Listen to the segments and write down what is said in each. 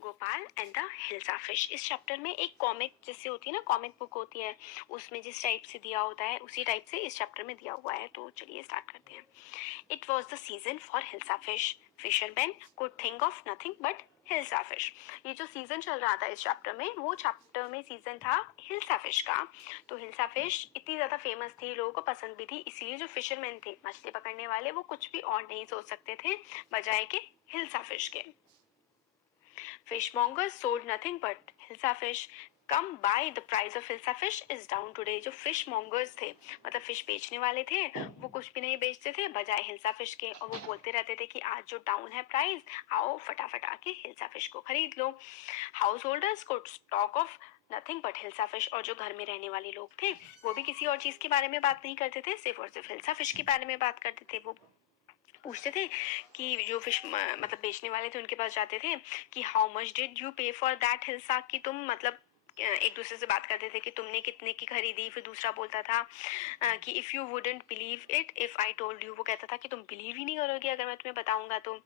Gopal and the hilsa fish. इस chapter में एक कॉमिक जैसे होती है ना, कॉमिक बुक होती है, उसमें जिस टाइप से दिया होता है उसी टाइप से इस चैप्टर में दिया हुआ है। तो चलिए स्टार्ट करते हैं। It was the season for hilsa fish. Fisherman could think of nothing but hilsa fish. ये जो सीजन चल रहा था इस चैप्टर में, वो चैप्टर में सीजन था हिल्सा फिश का। तो हिल्सा फिश इतनी ज्यादा फेमस थी, लोगों को पसंद भी थी, इसीलिए जो फिशरमैन थे, मछली पकड़ने वाले, वो कुछ भी और नहीं सोच सकते थे बजाय के हिल्सा फिश के। Fishmongers sold nothing but hilsa fish. Come buy, the price of hilsa fish is down today. जो fish mongers थे, मतलब फिश बेचने वाले थे, वो कुछ भी नहीं बेचते थे बजाय हिल्सा फिश के, और वो बोलते रहते थे कि आज जो डाउन है प्राइस, आओ फटाफट आके हिल्सा फिश को खरीद लो। हाउस होल्डर्स को stock of nothing but hilsa fish. और जो घर में रहने वाले लोग थे, वो भी किसी और चीज के बारे में बात नहीं करते थे, सिर्फ और सिर्फ हिल्सा फिश के बारे में बात करते थे। वो पूछते थे कि जो फिश मतलब बेचने वाले थे उनके पास जाते थे कि हाउ मच डिड यू पे फॉर दैट हिल्सा, कि तुम मतलब एक दूसरे से बात करते थे कि तुमने कितने की खरीदी। फिर दूसरा बोलता था कि if you wouldn't believe it if I told you, वो कहता था कि तुम बिलीव ही नहीं करोगे अगर मैं तुम्हें बताऊंगा तो।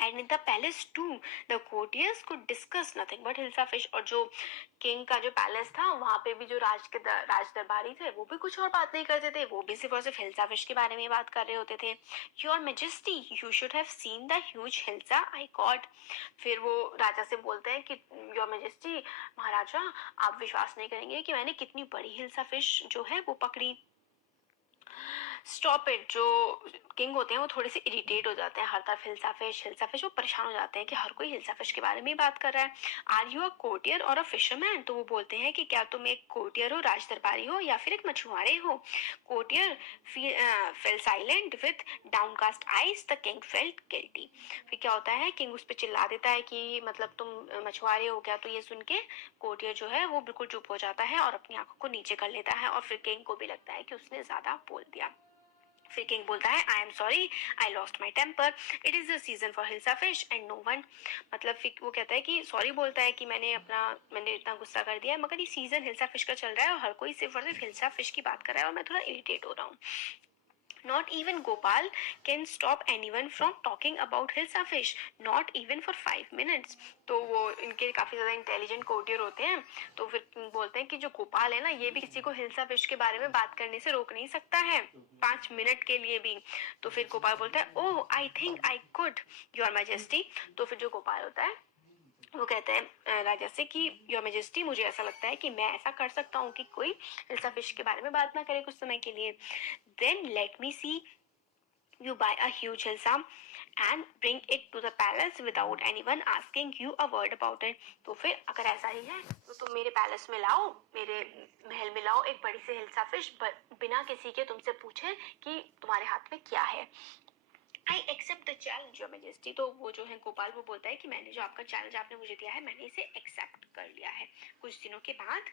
And in the palace to the courtiers could discuss nothing but hilsa fish. और जो किंग का जो पैलेस था, वहां पे भी जो राज दरबारी थे, वो भी कुछ और बात नहीं करते थे, वो भी सिर्फ और सिर्फ हिल्सा फिश के बारे में बात कर रहे होते थे। Your majesty you should have seen the huge hilsa I cot. फिर वो राजा से बोलते हैं कि योर मेजेस्टी, महाराजा, आप विश्वास नहीं करेंगे कि मैंने कितनी बड़ी हिल्सा फिश जो है वो पकड़ी। Stop it. जो किंग होते हैं वो थोड़े से इरिटेट हो जाते हैं, हर तरफ हिल्सा फिश, वो परेशान हो जाते हैं कि हर कोई हिल्सा फिश के बारे में बात कर रहा है। आर यू अ कोर्टियर और अ फिशरमैन? तो वो बोलते हैं कि क्या तुम एक कोर्टियर हो, राज दरबारी हो, या फिर एक मछुआरे हो। Courtier fail silent with downcast eyes, the king felt guilty. फिर क्या होता है, किंग उस पर चिल्ला देता है कि मतलब तुम मछुआरे हो क्या। तो ये सुन के कोर्टियर जो है वो बिल्कुल चुप हो जाता है और अपनी आंखों को नीचे कर लेता है, और फिर किंग को भी लगता है कि उसने ज्यादा बोल दिया। फिर किंग बोलता है I am sorry, I lost my temper, it is the season for hilsa fish and no one. मतलब फिर वो कहता है कि सॉरी बोलता है कि मैंने इतना गुस्सा कर दिया है, मगर ये सीजन हिल्सा फिश का चल रहा है और हर कोई सिर्फ और सिर्फ हिल्सा फिश की बात कर रहा है और मैं थोड़ा इरिटेट हो रहा हूँ। Not even Gopal can stop anyone from talking about Hilsa fish, not even for 5 minutes. तो वो इनके काफी ज्यादा इंटेलिजेंट कोर्टियर होते हैं, तो फिर बोलते हैं कि जो गोपाल है ना, ये भी किसी को हिल्सा फिश के बारे में बात करने से रोक नहीं सकता है 5 मिनट के लिए भी। तो फिर गोपाल बोलता है oh I think I could your majesty. तो फिर जो गोपाल होता है वो कहते हैं राजा से कि योर मेजेस्टी, मुझे ऐसा लगता है कि मैं ऐसा कर सकता हूँ कि कोई हिल्सा फिश के बारे में बात ना करे कुछ समय के लिए। Then let me see you buy a huge hilsa and bring it to the palace without anyone asking you a word about it. तो फिर अगर ऐसा ही है तो तुम मेरे पैलेस में लाओ, मेरे महल में लाओ एक बड़ी सी हिल्सा फिश, बिना किसी के तुमसे पूछे कि तुम्हारे हाथ में क्या है। I accept the challenge, your majesty। तो वो जो है गोपाल, वो बोलता है कि मैंने जो आपका चैलेंज आपने मुझे दिया है, मैंने इसे एक्सेप्ट कर लिया है। कुछ दिनों के बाद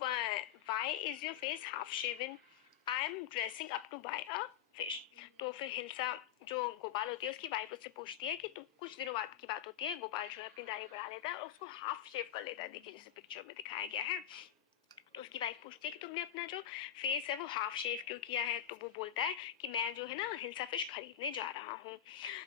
Why is your face half shaven? I am dressing up to buy a fish. तो फिर हिल्सा जो गोपाल होती है उसकी वाइफ उससे पूछती है कि तुम, कुछ दिनों बाद की बात होती है, गोपाल जो है अपनी दाढ़ी बढ़ा लेता है और उसको हाफ शेव कर लेता है, देखिए जैसे पिक्चर में दिखाया गया है। तो उसकी वाइफ पूछती है कि तुमने अपना जो फेस है वो हाफ शेव क्यों किया है। तो वो बोलता है कि मैं जो है ना हिल्सा फिश खरीदने जा रहा हूँ।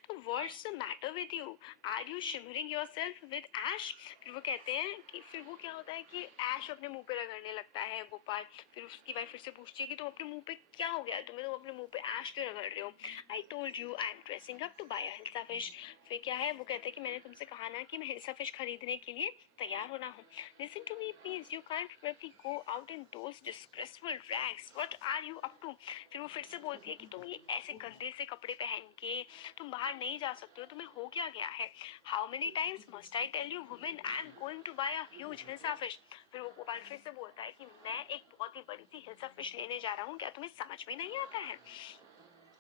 तो what's the matter with you, are you shimmering yourself with ash? फिर वो कहते हैं कि फिर वो क्या होता है कि ऐश अपने मुंह पे रगड़ने लगता है गोपाल। फिर उसकी वाइफ फिर से पूछती है कि तुम अपने मुंह पे क्या हो गया तुम्हें, तुम अपने मुंह पे ऐश क्यों रगड़ रहे हो। I told you I am dressing up to buy a hilsa fish. फिर क्या है, वो कहते हैं कि मैंने तुमसे कहा ना कि मैं हिल्सा फिश खरीदने के लिए तैयार होना हूँ। Listen to me please, you can't probably go out in those disgraceful rags, what are you up to. फिर वो फिर से बोलती है कि तुम ये ऐसे गंदे से कपड़े पहन के तुम बाहर नहीं जा सकते हो, तुम्हें हो क्या गया है। How many times must I tell you women, I am going to buy a huge hilsa fish. फिर वो गोपाल फिर से बोलता है कि मैं एक बहुत ही बड़ी सी हिल्सा फिश लेने जा रहा हूँ, क्या तुम्हें समझ में नहीं आता है।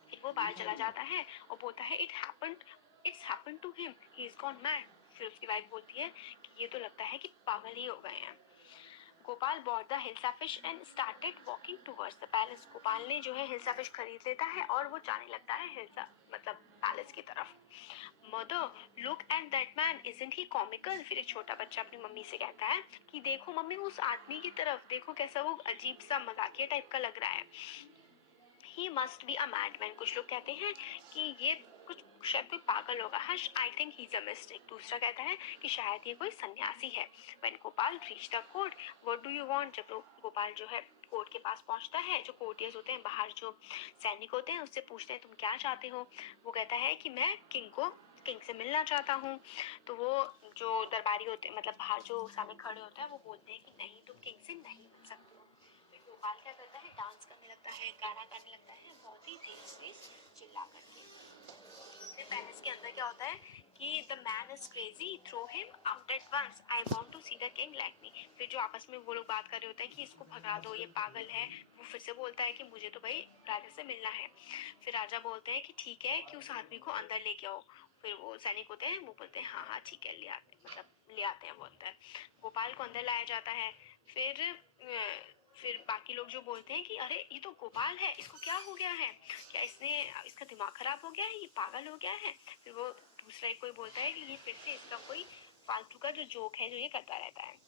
फिर वो बाहर चला जाता है और बोलता है it's happened to him, he is gone mad. फिर उसकी वाइफ बोलती है कि ये तो लगता है कि पागल ही हो गए हैं। Gopal bought the hilsa fish and started walking towards the palace। Gopal ने जो है हिल्सा फिश खरीद लेता है और वो जाने लगता है हिल्सा मतलब पैलेस की तरफ। Mother look at that man, isn't he comical. फिर एक छोटा बच्चा अपनी मम्मी से कहता है कि देखो मम्मी उस आदमी की तरफ देखो, कैसा वो अजीब सा मजाकिया टाइप का लग रहा है। He must be a madman. कुछ लोग कहते हैं कि ये कुछ शायद कोई पागल होगा, hush I think he is a mistake. दूसरा कहता है कि शायद ये कोई सन्यासी है। When Gopal reach the court what do you want, जब गोपाल जो है कोर्ट के पास पहुंचता है, जो कोर्टियर्स होते हैं बाहर, जो सैनिक होते हैं, उससे पूछते हैं तुम क्या चाहते हो। वो कहता है कि मैं किंग से मिलना चाहता हूँ। तो वो जो दरबारी होते हैं, मतलब बाहर जो सामने खड़े होते हैं, वो बोलते हैं कि नहीं, तुम किंग से नहीं मिल सकते हो। फिर गोपाल क्या करता है, डांस करने लगता है, गाना गाने लगता है, बहुत ही तेज चिल्ला करके। फिर पैलेस के अंदर क्या होता है कि the man is crazy, throw him out at once, I want to see the king like me. फिर जो आपस में वो लोग बात कर रहे होते हैं कि इसको भगा दो, ये पागल है, वो फिर से बोलता है कि मुझे तो भाई राजा से मिलना है। फिर राजा बोलते हैं कि ठीक है, कि उस आदमी को अंदर लेके आओ। फिर वो सैनिक होते हैं, वो बोलते हैं हाँ हाँ ठीक है, ले आते हैं वो अंदर। गोपाल को अंदर लाया जाता है। फिर बाकी लोग जो बोलते हैं कि अरे ये तो गोपाल है, इसको क्या हो गया है, क्या इसका दिमाग खराब हो गया है, ये पागल हो गया है। फिर वो दूसरा कोई बोलता है कि ये फिर से इसका कोई फालतू का जो जोक है जो ये करता रहता है।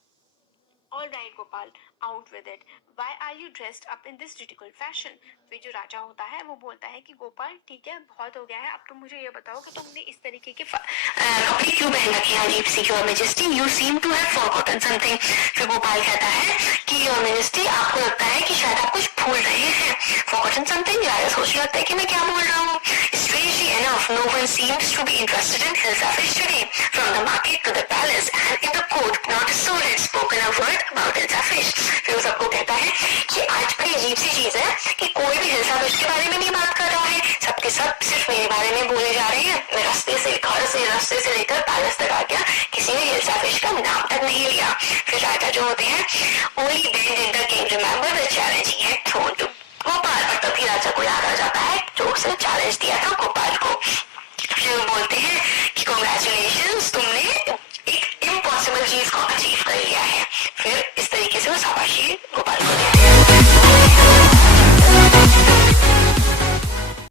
All right, Gopal, out with it. Why are you dressed up in this ridiculous fashion? फिर जो राजा होता है वो बोलता है कि गोपाल ठीक है, बहुत हो गया है, अब तुम मुझे ये बताओ कि तुमने इस तरीके के कपड़े क्यों पहन रखे हैं अजीब सी। Your majesty, you seem to have forgotten something. फिर गोपाल कहता है कि योर मेजेस्टी, आपको लगता है कि शायद आप कुछ भूल रहे हैं। फॉरगॉटन समथिंग, राजा सोचने लगता है कि मैं क्या बोल रहा हूँ। Strangely enough, no one seems to be interested in Hilsa fish today. From the market to the palace and in the court, not a soul had spoken a word about Hilsa fish. फिर वो सबको कहता है कि आज बड़ी अजीब सी चीज है कि कोई भी हिल्सा फिश के बारे में नहीं बात कर रहा है, सबके सब सिर्फ मेरे बारे में बोले जा रहे हैं। मैं रास्ते से लेकर पैलेस तक आ गया, किसी ने हिल्सा फिश का नाम तक नहीं लिया। फिर राजा जो होते हैं, only then did the king remember the challenge he had thrown to Gopal, और तभी राजा को याद आ जाता है जो उसने चैलेंज दिया था गोपाल को। फिर वो बोलते हैं कि कांग्रेचुलेशंस, तुमने एक इम्पॉसिबल चीज को अचीव कर लिया है। फिर इस तरीके से वो शाबाशी